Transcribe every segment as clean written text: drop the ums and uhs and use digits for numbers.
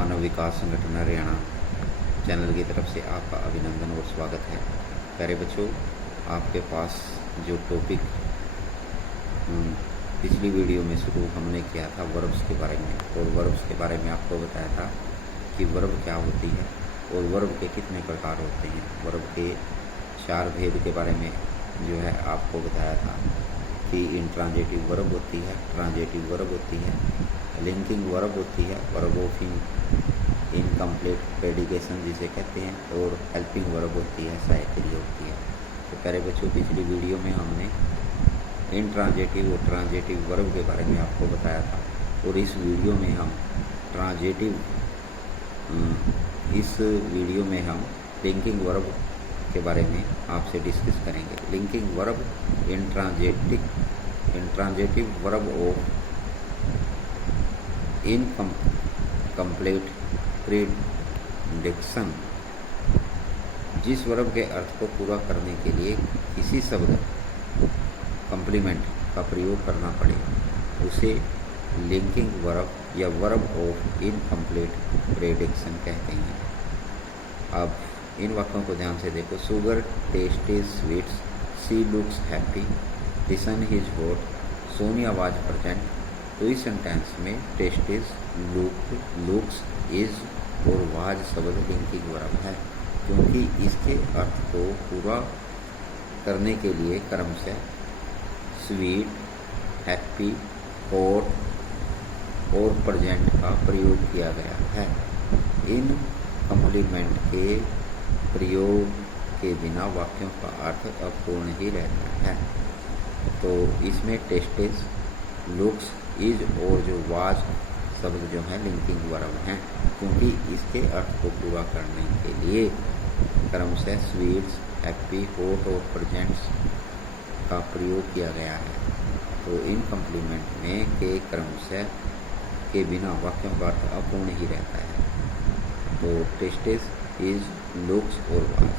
मानव विकास संगठन हरियाणा चैनल की तरफ से आपका अभिनंदन और स्वागत है। प्यारे बच्चों, आपके पास जो टॉपिक पिछली वीडियो में शुरू हमने किया था वर्ब्स के बारे में, और वर्ब्स के बारे में आपको बताया था कि वर्ब क्या होती है और वर्ब के कितने प्रकार होते हैं। वर्ब के 4 भेद के बारे में जो है आपको बताया था कि इंट्रांजिटिव वर्ब होती है, ट्रांजिटिव वर्ब होती है, लिंकिंग वर्ब होती है, वर्ब ऑफ इनकम्प्लीट प्रेडिकेशन जिसे कहते हैं, और हेल्पिंग वर्ब होती है, सहायक क्रिया होती है। तो प्यारे बच्चों, पिछली वीडियो में हमने इंट्रांजिटिव और ट्रांजिटिव वर्ब के बारे में आपको बताया था, और इस वीडियो में हम लिंकिंग वर्ब के बारे में आपसे डिस्कस करेंगे। Linking verb intransitive verb of incomplete prediction, जिस वर्ब के अर्थ को पूरा करने के लिए किसी शब्द कम्प्लीमेंट का प्रयोग करना पड़े उसे लिंकिंग वर्ब या वर्ब ऑफ इनकम्प्लीट प्रेडिक्शन कहते हैं। अब इन वाक्यों को ध्यान से देखो। Sugar tasty sweets, she looks happy, the sun is hot, Sonia was present. तो इस सेंटेंस में टेस्टीज, लुक्स, इज और वाज शब्द लिंकिंग वर्ब है, क्योंकि इसके अर्थ को पूरा करने के लिए क्रमशः स्वीट, हैप्पी, हॉट और प्रेजेंट का प्रयोग किया गया है। इन कम्प्लीमेंट के प्रयोग के बिना वाक्यों का अर्थ अपूर्ण ही रहता है। तो इसमें टेस्टेज, लुक्स, इज और जो वाज शब्द जो है लिंकिंग वर्ब हैं, क्योंकि इसके अर्थ को पूरा करने के लिए क्रमशः स्वीट्स, हैप्पी, हॉट और प्रेजेंट्स का प्रयोग किया गया है। तो इन कम्प्लीमेंट में के क्रमशः के बिना वाक्यों का अर्थ अपूर्ण ही रहता है। तो टेस्टेज, इज, लुक्स और वाज,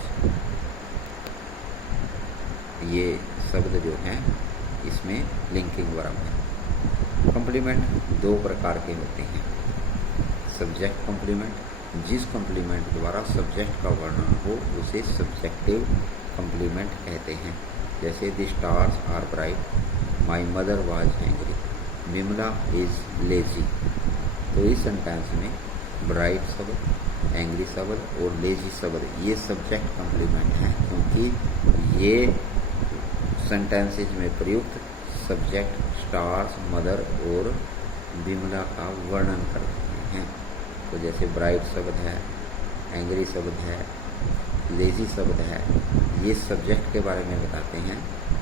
ये शब्द जो हैं इसमें लिंकिंग वर्ब है। कम्प्लीमेंट 2 प्रकार के होते हैं। सब्जेक्ट कम्प्लीमेंट, जिस कम्प्लीमेंट द्वारा सब्जेक्ट का वर्णन हो उसे सब्जेक्टिव कम्प्लीमेंट कहते हैं। जैसे the stars are bright, my mother was angry, Vimla is lazy. तो इस सेंटेंस में ब्राइट शब्द, एंग्री शब्द और लेजी शब्द ये सब्जेक्ट कम्प्लीमेंट हैं, क्योंकि ये सेंटेंसेज में प्रयुक्त सब्जेक्ट स्टार्स, मदर और विमला का वर्णन करते हैं। तो जैसे ब्राइट शब्द है, एंग्री शब्द है, लेजी शब्द है, ये सब्जेक्ट के बारे में बताते हैं।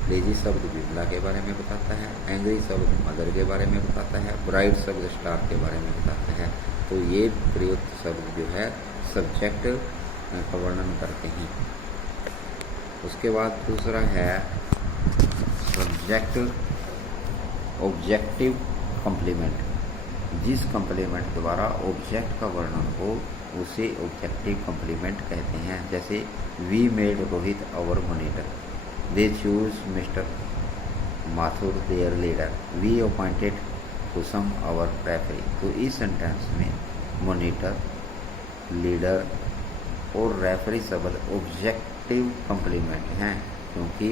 लेजी शब्द विमला के बारे में बताता है, एंग्री शब्द मदर के बारे में बताता है, ब्राइट शब्द स्टार के बारे में बताता है। तो ये प्रयुक्त शब्द जो है सब्जेक्ट का वर्णन करते हैं। उसके बाद दूसरा है सब्जेक्ट ऑब्जेक्टिव कम्प्लीमेंट, जिस कम्प्लीमेंट द्वारा ऑब्जेक्ट का वर्णन हो उसे ऑब्जेक्टिव कम्प्लीमेंट कहते हैं। जैसे we made Rohit our monitor, they choose mister Mathur their leader, we appointed Kusum our referee. तो इस सेंटेंस में मॉनिटर, लीडर और रेफरी शब्द ऑब्जेक्टिव कम्प्लीमेंट हैं, क्योंकि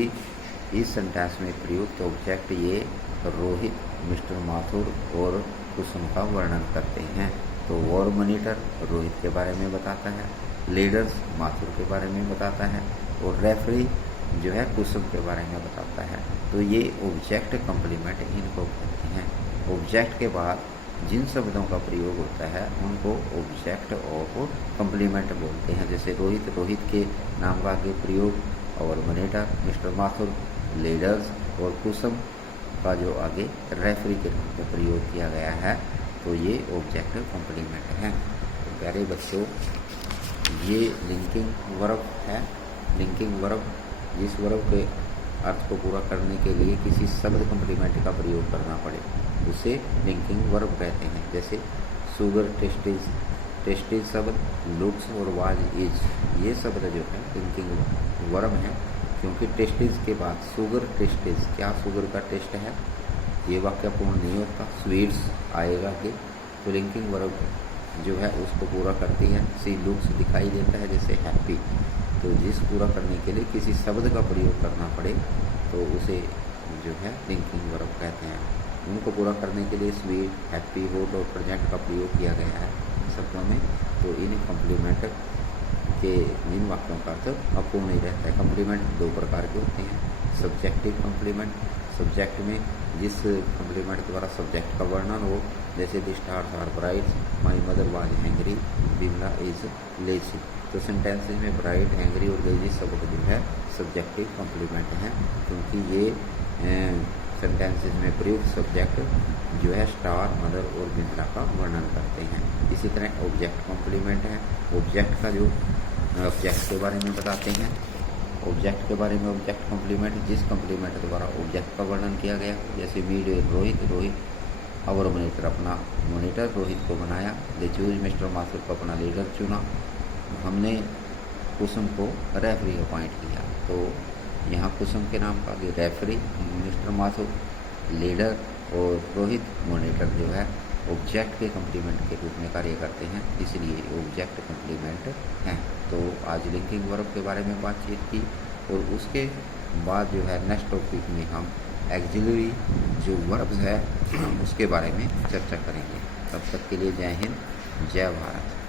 इस सेंटेंस में प्रयुक्त ऑब्जेक्ट ये रोहित, मिस्टर माथुर और कुसुम का वर्णन करते हैं। तो और मॉनिटर रोहित के बारे में बताता है, लीडर्स माथुर के बारे में बताता है और रेफरी जो है कुसुम के बारे में बताता है। तो ये ऑब्जेक्ट कम्प्लीमेंट इनको कहते हैं। ऑब्जेक्ट के बाद जिन शब्दों का प्रयोग होता है उनको ऑब्जेक्ट ऑफ कम्प्लीमेंट बोलते हैं। जैसे रोहित, रोहित के नाम का आगे प्रयोग, और मॉनिटर, मिस्टर माथुर, लीडर्स और कुसुम का जो आगे रेफरी के नाम पर प्रयोग किया गया है, तो ये ऑब्जेक्ट कम्प्लीमेंट हैं। तो प्यारे बच्चों, ये लिंकिंग वर्ब है। लिंकिंग वर्ब जिस वर्ब के अर्थ को पूरा करने के लिए किसी शब्द कम्प्लीमेंट का प्रयोग करना पड़े उसे लिंकिंग वर्ब कहते हैं। जैसे शुगर टेस्टीज, टेस्टीज शब्द, लुक्स और वाज, इज, ये शब्द जो है लिंकिंग वर्ब है, क्योंकि टेस्टीज के बाद शुगर टेस्टीज, क्या शुगर का टेस्ट है, ये वाक्य पूर्ण नहीं होता। स्वीट्स आएगा कि तो लिंकिंग वर्ब जो है उसको पूरा करती है। सी लुक्स दिखाई देता है जैसे हैप्पी, तो जिस पूरा करने के लिए किसी शब्द का प्रयोग करना पड़े तो उसे जो है लिंकिंग वर्ब कहते हैं। उनको पूरा करने के लिए स्वीट, हैप्पी, वुड और प्रेजेंट का प्रयोग किया गया है शब्दों में। तो इन कॉम्प्लीमेंट के इन वाक्यों का अर्थ अपूर्ण ही रहता है। कॉम्प्लीमेंट दो प्रकार के होते हैं। सब्जेक्टिव कॉम्प्लीमेंट, सब्जेक्ट में जिस कॉम्प्लीमेंट द्वारा सब्जेक्ट का वर्णन हो, जैसे the stars are bright, my mother was angry, Bimla is lazy. तो सेंटेंसेज में ब्राइट, एंग्री और लेजी शब्द जो है सब्जेक्टिव कॉम्प्लीमेंट हैं, क्योंकि ये सेंटेंसेज में प्रयुक्त सब्जेक्ट जो है स्टार, मदर और बिमला का वर्णन करते हैं। इसी तरह ऑब्जेक्ट कॉम्प्लीमेंट है। ऑब्जेक्ट का जो ऑब्जेक्ट के बारे में बताते हैं। ऑब्जेक्ट के बारे में ऑब्जेक्ट कॉम्प्लीमेंट जिस कॉम्प्लीमेंट द्वारा ऑब्जेक्ट का वर्णन किया गया, जैसे मीड रोहित, रोहित और मॉनिटर अपना मॉनिटर रोहित को बनाया। दे चूज मिस्टर माथुर को अपना लीडर चुना। हमने कुसुम को रेफरी अपॉइंट किया। तो यहाँ कुसुम के नाम का रेफरी, मिस्टर माथुर लीडर और रोहित मॉनिटर जो है ऑब्जेक्ट के कॉम्प्लीमेंट के रूप में कार्य करते हैं, इसलिए ऑब्जेक्ट कॉम्प्लीमेंट हैं। तो आज लिंकिंग वर्ब के बारे में बातचीत की और उसके बाद जो है नेक्स्ट टॉपिक में हम एक्सिलरी जो वर्ब है उसके बारे में चर्चा करेंगे। तब तक के लिए जय हिंद, जय भारत।